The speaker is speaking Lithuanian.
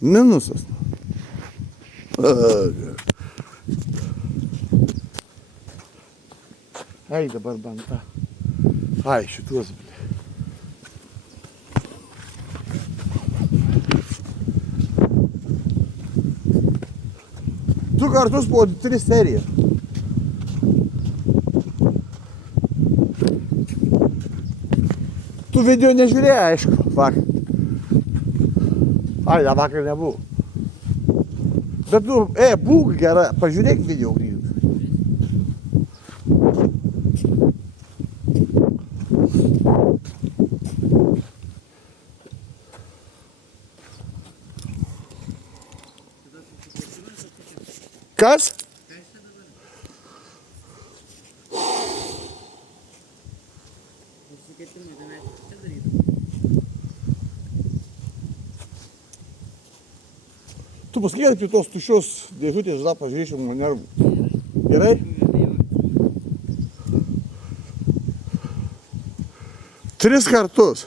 Minusas. Ai, dabar banta. Ai, šituos, blė. Du kartus po 3 seriją. Tu video nežiūrėjai, aišku, vakar. Ai, da vakar nebuvo. Bet tu, būk gera, pažiūrėk video grįžus. Kas? Tu pasakyk apie tos tuščios dėžutės, žinai, pažiūrėčiau mano nervų. Gerai? Tris kartus.